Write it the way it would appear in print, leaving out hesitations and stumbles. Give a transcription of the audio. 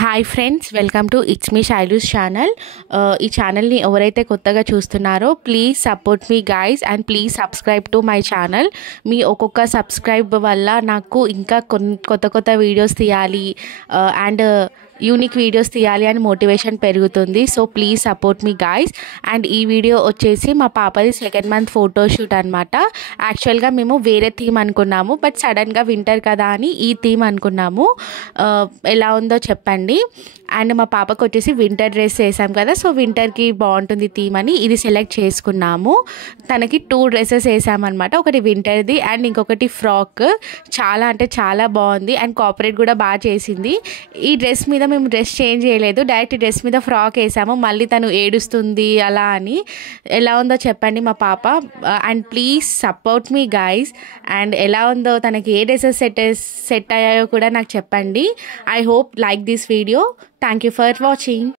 Hi friends, welcome to it's me Shailu's channel. ఈ ఛానల్ని ఎవరైతే కొత్తగా చూస్తున్నారో please support me guys and please subscribe to my channel. మీ ఒక్కొక్క సబ్స్క్రైబ్ వల్ల నాకు ఇంకా కొత్త కొత్త వీడియోస్ తీయాలి అండ్ యూనిక్ వీడియోస్ తీయాలి అని మోటివేషన్ పెరుగుతుంది. So please support me guys. And ఈ వీడియో వచ్చేసి మా పాపది 2nd month ఫోటోషూట్ అనమాట. యాక్చువల్గా మేము వేరే థీమ్ అనుకున్నాము, బట్ సడన్గా వింటర్ కదా అని ఈ థీమ్ అనుకున్నాము. ఎలా ఉందో చెప్పండి. అండ్ మా పాపకు వచ్చేసి వింటర్ డ్రెస్ వేసాం కదా, సో వింటర్కి బాగుంటుంది థీమ్ అని ఇది సెలెక్ట్ చేసుకున్నాము. తనకి 2 డ్రెస్సెస్ వేసామన్నమాట. ఒకటి వింటర్ది అండ్ ఇంకొకటి ఫ్రాక్. చాలా అంటే చాలా బాగుంది అండ్ కోఆపరేట్ కూడా బాగా చేసింది. ఈ డ్రెస్ మీద మేము డ్రెస్ చేంజ్ చేయలేదు, డైరెక్ట్ డ్రెస్ మీద ఫ్రాక్ వేసాము. మళ్ళీ తను ఏడుస్తుంది అలా అని. ఎలా ఉందో చెప్పండి మా పాప. And please support me guys. And ఎలా ఉందో, తనకి ఏ డ్రెస్సెస్ సెట్ అయ్యాయో కూడా నాకు చెప్పండి. I hope like this video. Thank you for watching.